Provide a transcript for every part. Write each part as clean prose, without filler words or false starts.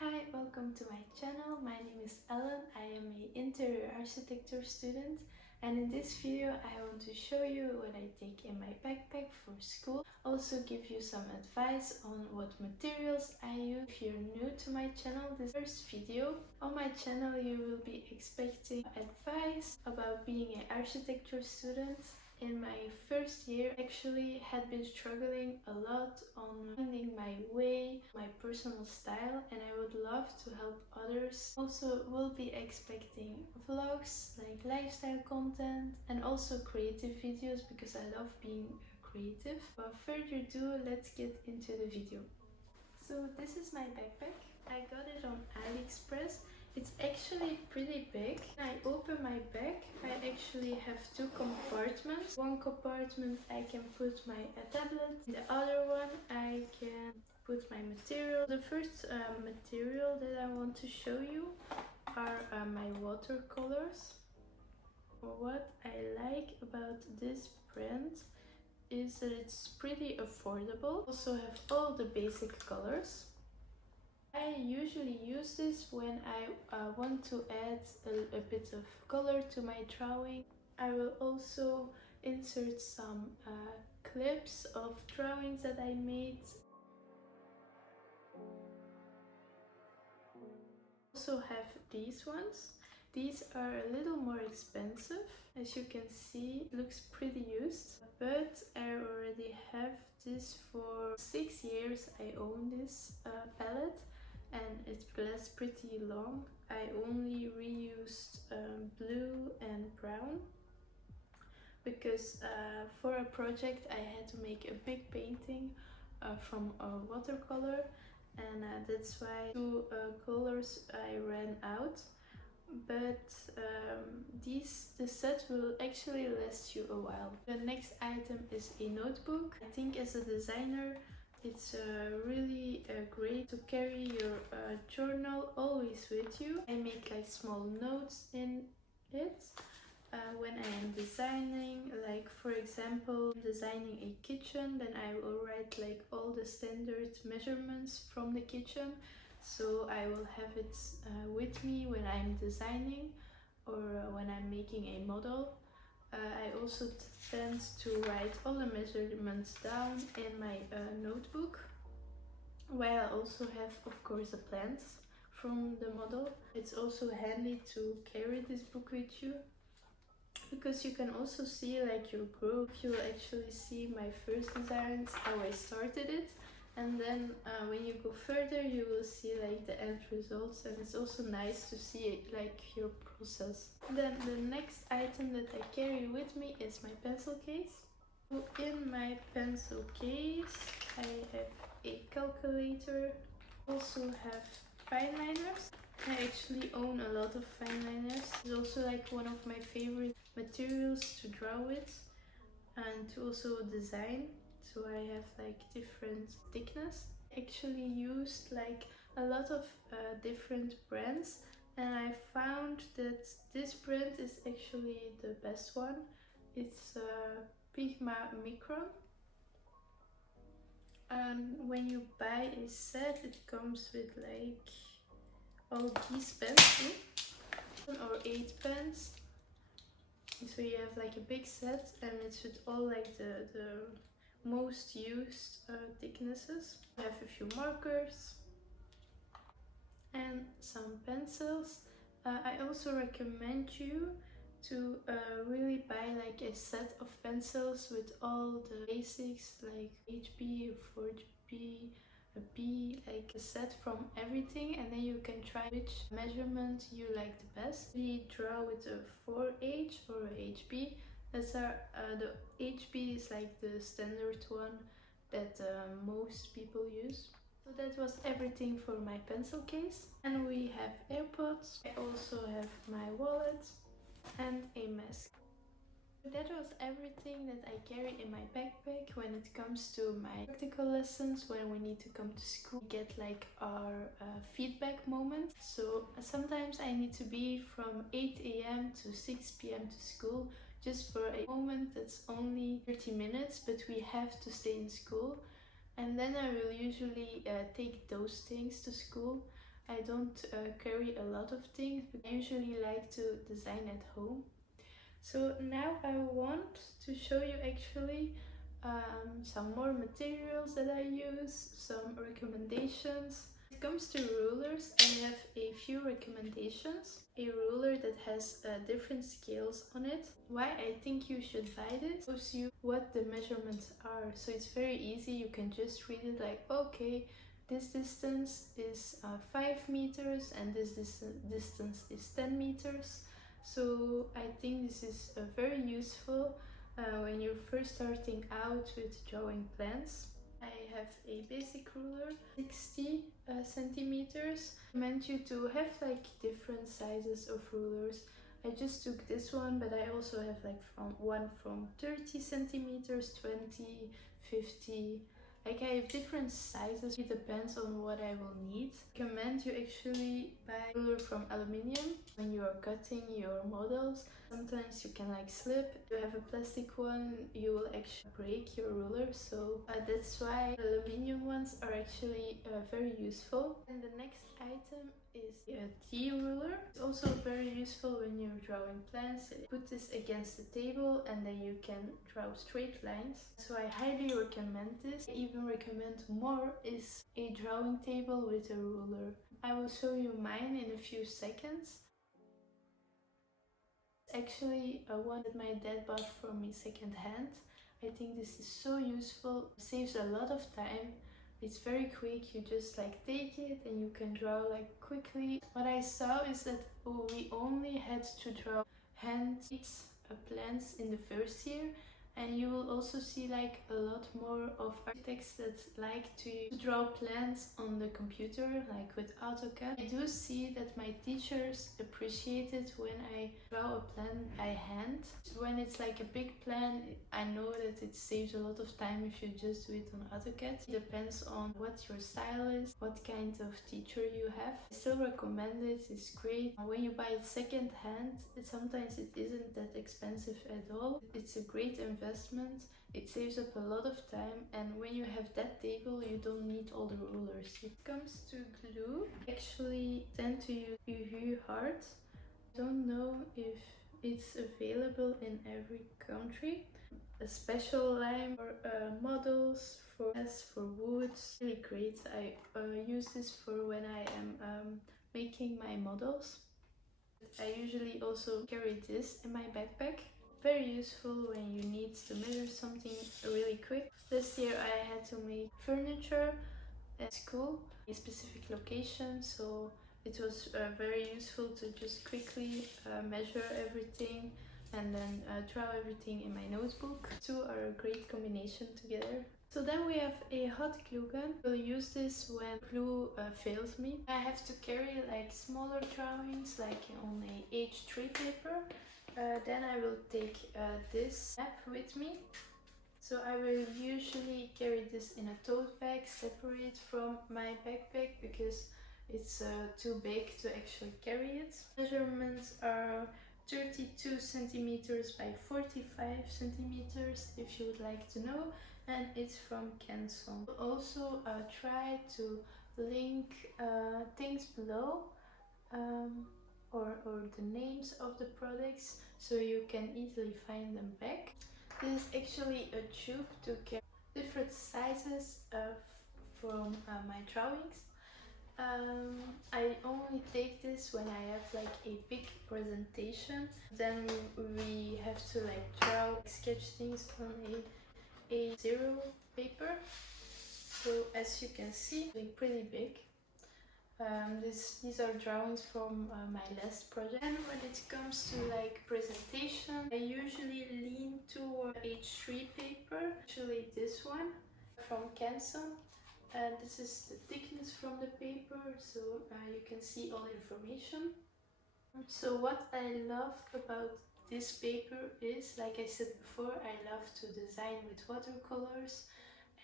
Hi, welcome to my channel. My name is Ellen. I am an interior architecture student, and in this video I want to show you what I take in my backpack for school. Also give you some advice on what materials I use. If you're new to my channel, this first video. On my channel you will be expecting advice about being an architecture student. In my first year, I actually had been struggling a lot on finding my way, my personal style, and I would love to help others. Also will be expecting vlogs, like lifestyle content, and also creative videos because I love being creative. Without further ado, let's get into the video. So this is my backpack. I got it on AliExpress. It's actually pretty big. When I open my bag, I actually have two compartments. One compartment I can put my tablet. In the other one I can put my material. The first material that I want to show you are my watercolors. What I like about this brand is that it's pretty affordable. Also have all the basic colors. I usually use this when I want to add a bit of color to my drawing. I will also insert some clips of drawings that I made. Also have these ones. These are a little more expensive. As you can see, it looks pretty used, but I already have this for 6 years. I own this palette and it lasts pretty long. I only reused blue and brown because for a project I had to make a big painting from a watercolor, and that's why two colors I ran out. But the set will actually last you a while. The next item is a notebook. I think as a designer it's really great to carry your journal always with you. I make like small notes in it when I am designing, like for example designing a kitchen, then I will write like all the standard measurements from the kitchen, so I will have it with me when I'm designing or when I'm making a model. I also tend to write all the measurements down in my notebook, where I also have of course the plans from the model. It's also handy to carry this book with you because you can also see like your growth. You'll actually see my first designs, how I started it, and then when you go further you will see like the end results, and it's also nice to see it, like your process. Then the next item that I carry with me is my pencil case. So in my pencil case I have a calculator, also have fine liners. I actually own a lot of fine liners. It's also like one of my favorite materials to draw with and to also design. So I have like different thickness. I actually used like a lot of different brands, and I found that this brand is actually the best one. It's Pigma Micron. And when you buy a set it comes with like all these pens, or 8 pens. So you have like a big set and it's with all like the most used thicknesses. You have a few markers and some pencils. I also recommend you to really buy like a set of pencils with all the basics, like HB, 4B, a B, like a set from everything, and then you can try which measurement you like the best. We draw with a 4H or a HB. That's our the HB is like the standard one that most people use. So that was everything for my pencil case. And we have AirPods. I also have my wallet and a mask. That was everything that I carry in my backpack when it comes to my practical lessons, when we need to come to school, get like our feedback moment. So sometimes I need to be from 8 a.m. to 6 p.m. to school just for a moment that's only 30 minutes, but we have to stay in school. And then I will usually take those things to school. I don't carry a lot of things, but I usually like to design at home. So now I want to show you actually some more materials that I use, some recommendations. When it comes to rulers, I have a few recommendations. A ruler that has different scales on it. Why I think you should buy this shows you what the measurements are. So it's very easy, you can just read it like, okay, this distance is 5 meters and this distance is 10 meters. So I think this is very useful when you're first starting out with drawing plans. I have a basic ruler, 60 centimeters. I meant you to have like different sizes of rulers. I just took this one, but I also have like one from 30 centimeters, 20, 50. Like I have different sizes, it depends on what I will need. I recommend you actually buy a ruler from aluminium when you are cutting your models. Sometimes you can like slip. If you have a plastic one, you will actually break your ruler. So that's why aluminium ones are actually very useful. And the next item is a T ruler. It's also very useful when you're drawing plans. Put this against the table and then you can draw straight lines. So I highly recommend this. I even recommend more is a drawing table with a ruler. I will show you mine in a few seconds. Actually one that my dad bought for me second hand. I think this is so useful, it saves a lot of time. It's very quick, you just like take it and you can draw like quickly. What I saw is that we only had to draw hand plans in the first year, and you will also see like a lot more of architects that like to draw plans on the computer, like with AutoCAD. I do see that my teachers appreciate it when I draw a plan by hand. When it's like a big plan, I know that it saves a lot of time if you just do it on AutoCAD. It depends on what your style is, what kind of teacher you have. I still recommend it, it's great. When you buy it second hand, sometimes it isn't that expensive at all. It's a great investment. It saves up a lot of time, and when you have that table you don't need all the rulers. When it comes to glue, I actually tend to use UV Hard. I don't know if it's available in every country. A special lime for models, for woods, really great. I use this for when I am making my models. I usually also carry this in my backpack. Very useful when you need to measure something really quick. This year I had to make furniture at school, a specific location, so it was very useful to just quickly measure everything and then draw everything in my notebook. Two are a great combination together. So then we have a hot glue gun. I'll use this when glue fails me. I have to carry like smaller drawings, like on a H3 paper. Then I will take this map with me. So I will usually carry this in a tote bag, separate from my backpack, because it's too big to actually carry it. Measurements are 32 centimeters by 45 centimeters if you would like to know, and it's from Canson. Also try to link things below or the names of the products so you can easily find them back. This is actually a tube to carry different sizes from my drawings. I only take this when I have like a big presentation. Then we have to like draw, sketch things on a A0 paper. So as you can see, they're pretty big. These are drawings from my last project. And when it comes to like presentation, I usually lean toward H3 paper, actually this one from Canson. And this is the thickness from the paper, so you can see all information. So what I love about this paper is, like I said before, I love to design with watercolors.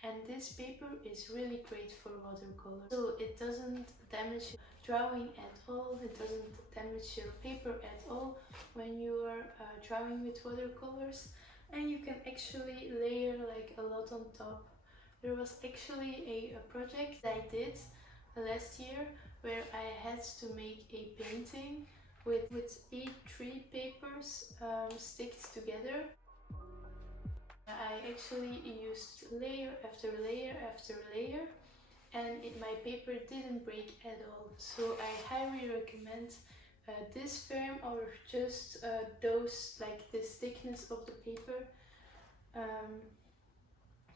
And this paper is really great for watercolor. So it doesn't damage your drawing at all, it doesn't damage your paper at all when you are drawing with watercolors. And you can actually layer like a lot on top. There was actually a project I did last year where I had to make a painting with A3 papers sticked together. I actually used layer after layer after layer, and my paper didn't break at all. So I highly recommend this firm, or just those, like this thickness of the paper.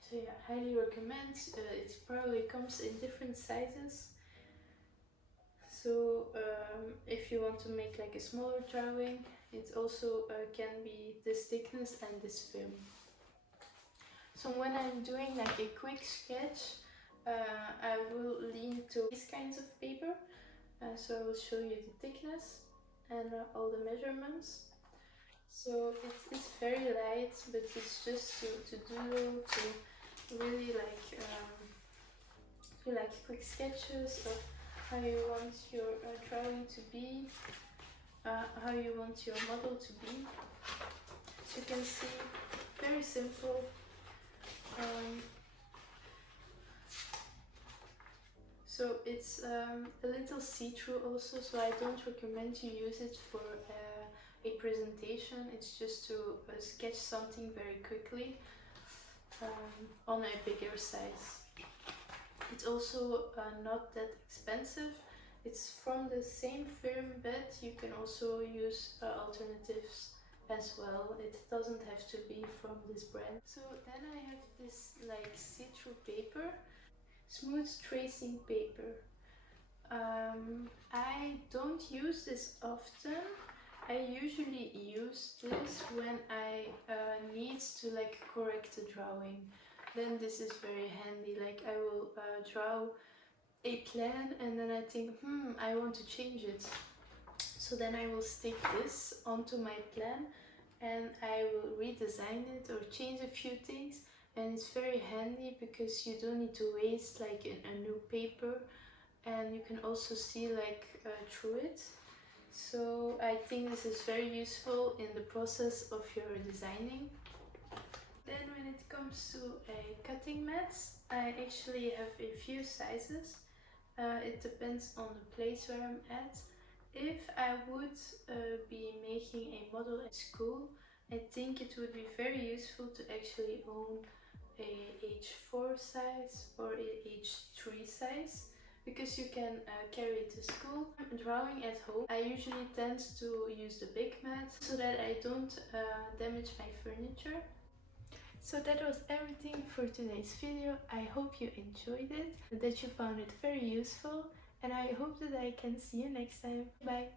So yeah, highly recommend. It probably comes in different sizes. So if you want to make like a smaller drawing, it also can be this thickness and this film. So when I'm doing like a quick sketch, I will lean to these kinds of paper. So I will show you the thickness and all the measurements. So it's very light, but it's just to doodle, to really like quick sketches of how you want your drawing to be, how you want your model to be. So you can see, very simple. So it's a little see-through also, so I don't recommend you use it for a presentation. It's just to sketch something very quickly on a bigger size. It's also not that expensive. It's from the same firm, but you can also use alternatives as well. It doesn't have to be from this brand. So then I have this like see-through paper, smooth tracing paper. I don't use this often. I usually use this when I need to like correct a drawing. Then this is very handy. Like I will draw a plan and then I think, I want to change it. So then I will stick this onto my plan and I will redesign it or change a few things. And it's very handy because you don't need to waste like a new paper, and you can also see like through it. So I think this is very useful in the process of your designing. Then when it comes to cutting mats, I actually have a few sizes. It depends on the place where I'm at. If I would be making a model at school, I think it would be very useful to actually own a H4 size or a H3 size, because you can carry it to school. Drawing at home, I usually tend to use the big mat so that I don't damage my furniture. So that was everything for today's video. I hope you enjoyed it, that you found it very useful, and I hope that I can see you next time. Bye!